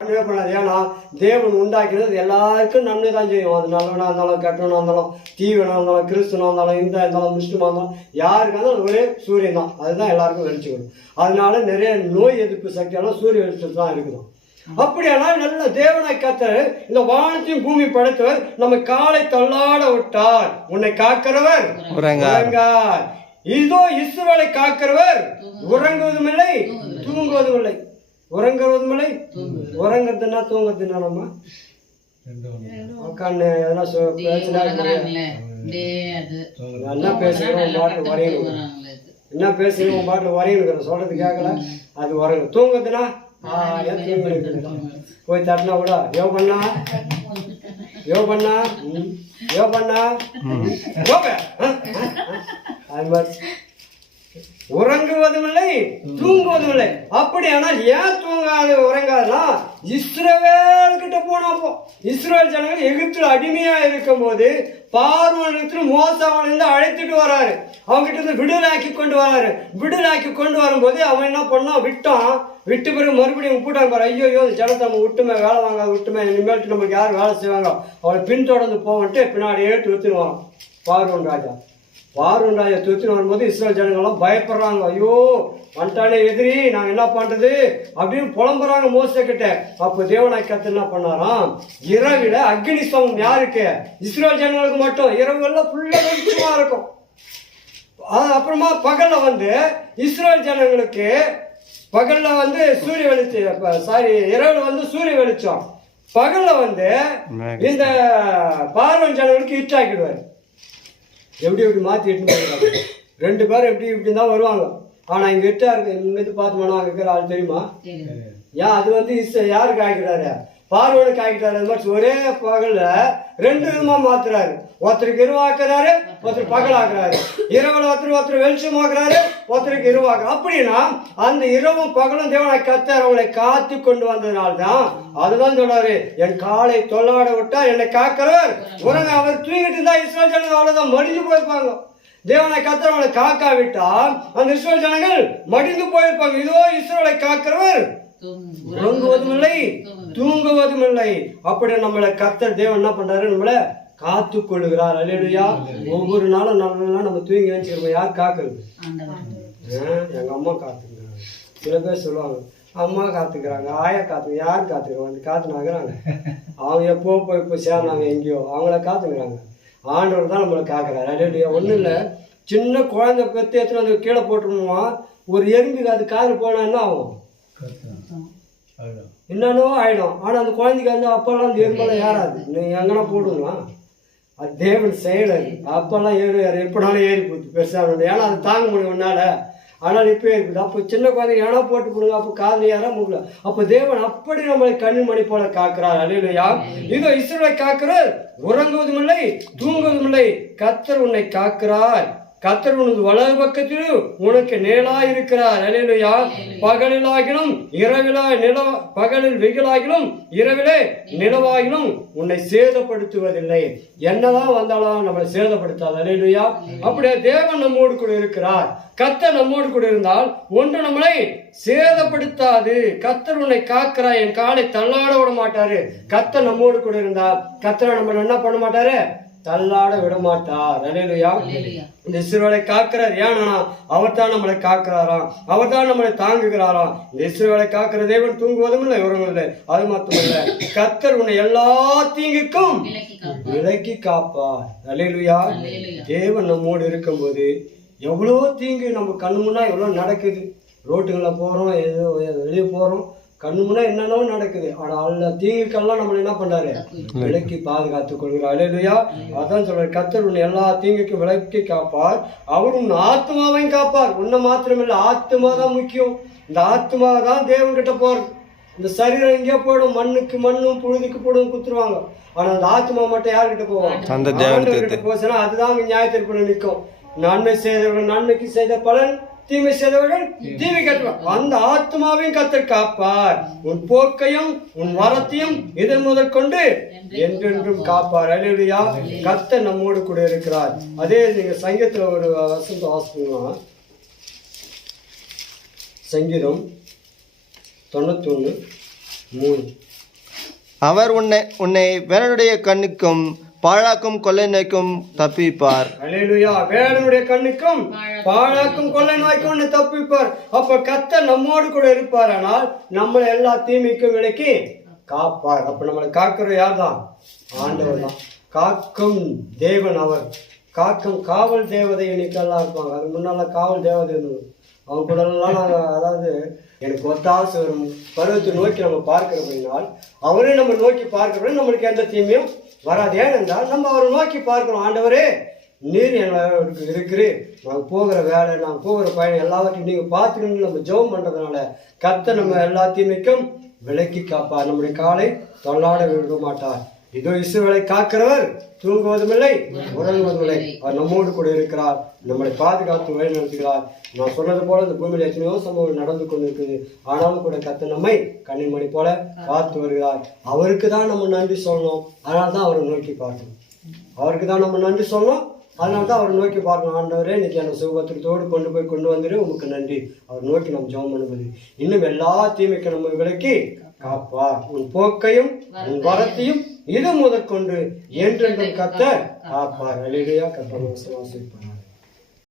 பண்ணாது. ஏன்னா தேவன் உண்டாக்கினது எல்லாருக்கும் நன்மை தான் செய்யும். அது நல்லவனா இருந்தாலும் கெட்டவனா இருந்தாலும் தீவனா இருந்தாலும் கிறிஸ்துவனா இருந்தாலும் இந்தா இருந்தாலும் முஸ்லிமா இருந்தாலும் யாருக்கா இருந்தாலும் ஒரே சூரியன் தான். அதுதான் எல்லாருக்கும் வெளிச்சுக்கணும். அதனால நிறைய நோய் எதிர்ப்பு சக்தியெல்லாம் சூரிய வெளிச்சத்து தான் இருக்குது. அப்படியானால் நல்ல தேவனாய் கர்த்தர் இந்த வானத்தையும் பூமி படைத்தவர் நம்ம காலை தள்ளாட விட்டார். உன்னை காக்கிறவர் உறங்கார். இதோ இஸ்ரவேலை காக்கிறவர் உறங்குவதும் இல்லை தூங்குவதும் இல்லை. உறங்குவதும் இல்லை உறங்குறதுன்னா தூங்குறதுன்னா நம்ம உட்காந்து எதனா என்ன பேசுறோம் பாட்டில் வரையணும், என்ன பேசுறோம் பாட்டில் வரையணுங்கிற சொல்றது கேட்கல. அது உறங்கு. தூங்குறதுன்னா போய் தட்டினா கூட யோ பண்ணா அது மாதிரி உறங்குவதும் இல்லை தூங்குவதும் இல்லை. அப்படி ஆனால் ஏன் தூங்காது உறங்காதுன்னா இஸ்ரவேல் கிட்ட போனப்போ இஸ்ரவேல் ஜனங்கள் எகிப்தில் அடிமையா இருக்கும் போது பார்வோனிடத்தில் மோசமானது அழைத்துட்டு வராரு. அவங்ககிட்ட இருந்து விடுதலாக்கி கொண்டு வரும்போது அவன் என்ன பண்ணான், விட்டு பிறகு மறுபடியும் விட்டுட்டாங்க பாரு. ஐயோ ஜனத்தை நம்ம விட்டுமே வேலை வாங்காது விட்டுமே இனிமேல்ட்டு நம்மளுக்கு யார் வேலை செய்வாங்க அவளை பின்தொடர்ந்து போவன்ட்டு பின்னாடி துருத்தின்னு பார்வோன் ராஜா துருத்தின்னு வரும்போது இஸ்ரவேல் ஜனங்கள்லாம் பயப்படுறாங்க. ஐயோ வந்துட்டானே எதிரி, நாங்கள் என்ன பண்றது அப்படின்னு புலம்புறாங்க மோசே கிட்ட. அப்போ தேவனாய் கர்த்தர் என்ன பண்ணாராம், இரவில அக்னி ஸ்தம்பம் யாருக்கு, இஸ்ரவேல் ஜனங்களுக்கு மட்டும். இரவுகள்லாம் ஃபுல்லா வெளிச்சமா இருக்கும். அப்புறமா பகல்ல வந்து இஸ்ரவேல் ஜனங்களுக்கு பகல்ல வந்து சூரிய வெளிச்சம், இரவுல வந்து சூரிய வெளிச்சம், பகல்ல வந்து இந்த பார்வோன் ஜனங்களுக்கு இட்டாக்கிடுவாரு. எப்படி மாற்றி எட்டு ரெண்டு பேரும் இப்படி தான் வருவாங்க. ஆனால் இங்கே எட்டா இருக்கு இங்கிருந்து பார்த்தோம்னா அங்கே இருக்கிற ஆள் தெரியுமா? ஏன் அது வந்து யாருக்கு ஆகிக்கிறாரு, பார்வோனுக்கு ஆகிட்டாரு. அது மாதிரி ஒரே பகல்ல ரெண்டு விதமா மாத்துறாரு. ஒருத்தருக்கு இரவாக்குறாரு, ஒருத்தர் பகலாக்குறாரு. இரவுல ஒருத்தர் வெளிச்சமாக்குறாரு, ஒருத்தருக்கு இரவாக்குறாரு. அப்படின்னா அந்த இரவும் பகலும் தேவனாய் கர்த்தர் அவங்களை காத்து கொண்டு வந்ததுனால்தான் அதுதான் சொல்றாரு, என் காலை தொல்லாட விட்டா என்னை காக்கிறவர் உறங்க. அவர் தூங்கிட்டு இருந்தா இஸ்ரவேல் ஜனங்கள் அவ்வளவுதான் மடிஞ்சு போயிருப்பாங்க. தேவனாய் கர்த்தர் அவங்களை காக்காவிட்டா அந்த இஸ்ரவேல் ஜனங்கள் மடிந்து போயிருப்பாங்க. இதோ இஸ்ரவேலை காக்கிறவர் உறங்குவதும் இல்லை தூங்குவதும் இல்லை. அப்படி நம்மளை கர்த்தர் தேவன் என்ன பண்றாரு, நம்மளை காத்து கொள்ளுகிறார். அல்லேலூயா. ஒவ்வொரு நாளும் நம்ம தூங்கி வச்சுக்கிறோம். யார் காக்குறது? எங்க அம்மா காத்துக்கிறாங்க. சில பேர் சொல்லுவாங்க அம்மா காத்துக்கிறாங்க, ஆயா காத்துக்க. யார் காத்துக்கிறாங்க? வந்து காத்துனாங்கிறாங்க. அவங்க எப்போ சேர்ந்தாங்க எங்கேயோ, அவங்கள காத்துக்கிறாங்க. ஆண்டவர் தான் நம்மளை காக்குறாரு. அல்லேலூயா. ஒன்றும் இல்லை, சின்ன குழந்தை பெற்று எடுத்துட்டு வந்து கீழே போட்டுருமா, ஒரு எறும்புக்கு அது காது போனா என்ன ஆகும், என்னென்னவோ ஆயிடும். ஆனா அந்த குழந்தைக்கு வந்து அப்பெல்லாம் அந்த எறும்பெல்லாம் ஏறாது. நீங்க எங்கன்னா போடுங்களா, அது தேவன் செயலர். அப்பெல்லாம் ஏறு எப்படினாலும் ஏறி போகுது பெருசாக. ஏன்னா அது தாங்க முடியும் ஒன்னால. ஆனால் இப்போ இருக்குது. அப்போ சின்ன குழந்தைங்க ஏன்னா போட்டு போடுங்க, அப்போ காதல் யாரா முடியல. அப்போ தேவன் அப்படி நம்மளை கண்மணி போல காக்கிறார். அல்லேலூயா. இதோ இஸ்ரவேலை காக்கிறார், உறங்குவதும் இல்லை தூங்குவதும் இல்லை. கர்த்தர் உன்னை காக்கிறார். கர்த்தர் உனது வலது பக்கத்திலும் உனக்கு நேராய் இருக்கிறார். அல்லேலூயா. பகலிலாகிலும் பகலில் வெயிலாகிலும் இரவிலே நிலவாகிலும் உன்னை சேதப்படுத்துவதில்லை. என்னதான் வந்தாலும் நம்மளை சேதப்படுத்தாது. அல்லேலூயா. அப்படியே தேவன் நம்மோடு கூட இருக்கிறார். கர்த்தர் நம்மோடு கூட இருந்தால் ஒன்று நம்மளை சேதப்படுத்தாது. கர்த்தர் உன்னை காக்கிறார். என் காலை தள்ளாட விட மாட்டாரு. கர்த்தர் நம்மோடு கூட இருந்தால் கர்த்தர் நம்மளை என்ன பண்ண மாட்டாரு, தள்ளாட விட மாட்டார். அல்லேலூயா. இந்த இஸ்ரவேலை காக்கிறார். ஏன்னா அவர் தான் நம்மளை காக்கிறாராம், அவர் தான் நம்மளை தாங்குகிறாராம். இந்த இஸ்ரவேலை காக்கிற தேவன் தூங்குவதும் இல்லை உறங்குவதில்லை. அது மட்டுமல்ல, கர்த்தர் உன்னை எல்லா தீங்குக்கும் விலக்கி காப்பார். அல்லேலூயா. தேவன் நம்மோடு இருக்கும்போது எவ்வளோ தீங்கு நம்ம கண்ணு முன்னா எவ்வளோ நடக்குது. ரோட்டுகளை போறோம், ஏதோ வெளியே போறோம், கண்ணு முன்னா என்னென்னவோ நடக்குது. ஆனால் அந்த தீங்குக்கெல்லாம் நம்மளை என்ன பண்றாரு, விலக்கி பாதுகாத்துக் கொள்கிறார். அல்லேலூயா. அதான் சொல்றாரு, கர்த்தர் உன்னை எல்லா தீங்குக்கும் விலக்கி காப்பார். அவர் உன் ஆத்மாவையும் காப்பார். உன்னை மாத்திரமில்லை, ஆத்மா தான் முக்கியம். இந்த ஆத்மா தான் தேவன் கிட்ட போறது. இந்த சரீரம் எங்கேயோ போயிடும், மண்ணுக்கு மண்ணும் புழுதிக்கு புழுதும் குத்துருவாங்க. ஆனா அந்த ஆத்மா மட்டும் யார்கிட்ட போவோம், கிட்ட போச்சுன்னா அதுதான் நியாயத்திற்கு நிற்கும். நன்மை செய்தவர்கள் நன்மைக்கு செய்த பலன், தீமை செய்தவர்கள் தீமை கட்டுவார். அந்த ஆத்மாவையும் கர்த்தர் காப்பார். உன் போக்கையும் உன் வரத்தையும் இதன் முதல் கொண்டு என்றென்றும் காப்பார். அல்லேலூயா. கர்த்தர் நம்மோடு கூட இருக்கிறார். அதே நீங்க சங்கீதத்துல ஒரு வசனத்தை வாசிக்கணும்னா, சங்கீதம் 91 3. அவர் உன்னை வேடனுடைய கண்ணுக்கும் பாழாக்கும் கொள்ளை நோய்க்கும் தப்பிப்பார். அல்லேலூயா. வேடனுடைய கண்ணுக்கும் பாழாக்கும் கொள்ளை நோய்க்கும் உன்னை தப்பிப்பார். அப்ப கர்த்தர் நம்மோடு கூட இருப்பார். ஆனால் நம்மளை எல்லா தீமைக்கும் விலக்கி காப்பார். அப்ப நம்மளை காக்கிற யார் தான்? ஆண்டவர் தான். காக்கும் தேவன் அவர். காக்கும் காவல் தேவதை இன்னைக்கெல்லாம் இருப்பாங்க. அது முன்னால காவல் தேவதை இருந்தது. அவங்க கூட எல்லாம் அதாவது எனக்கு ஒத்தாசை வரும் பருவத்தை நோக்கி நம்ம பார்க்கிறபடினால் அவரே நம்ம நோக்கி பார்க்கிறபடி நம்மளுக்கு எந்த தீமையும் வராது. ஏனென்றால் நம்ம அவரை நோக்கி பார்க்கிறோம். ஆண்டவரே நீர் எனக்கு இருக்கிறீர், நாங்கள் போகிற வேலை நாங்கள் போகிற பயணம் எல்லாவற்றையும் நீங்கள் பார்த்துக்கணும்னு நம்ம ஜெபம் பண்ணுறதுனால கர்த்தர் நம்ம எல்லா தீமைக்கும் விலக்கி காப்பார். நம்முடைய காலை தொல்லாட விட மாட்டார். இதோ இஸ்ரவேலை காக்கிறவர் தூங்குவதுமில்லை உறங்குவதுமில்லை. அவர் நம்மோடு கூட இருக்கிறார், நம்மளை பாதுகாத்து வழி நடத்துகிறார். நான் சொன்னது போல இந்த பூமியில் எத்தனையோ சம்பவம் நடந்து கொண்டு இருக்குது. ஆனாலும் கூட கர்த்தர் நம்மை கண்ணின் மணி போல பார்த்து வருகிறார். அவருக்கு தான் நம்ம நன்றி சொல்லணும். அதனால தான் அவரை நோக்கி பார்க்கணும். அவருக்கு தான் நம்ம நன்றி சொல்லணும். அதனால தான் அவரை நோக்கி பார்க்கணும். ஆண்டவரே இன்னைக்கு அந்த சுகபத்திரத்தோடு கொண்டு வந்துடு, உங்களுக்கு நன்றி. அவர் நோக்கி நம்ம ஜெபம் பண்ணுவது இன்னும் எல்லா தீமைக்கு நம்ம விலக்கி காப்பார். உன் போக்கையும் உன் வரத்தையும் இது முதற்கொண்டு என்றென்றும் கர்த்தர் காப்பார். அல்லேலூயா. கர்த்தர் ஆசீர்வதிப்பார்.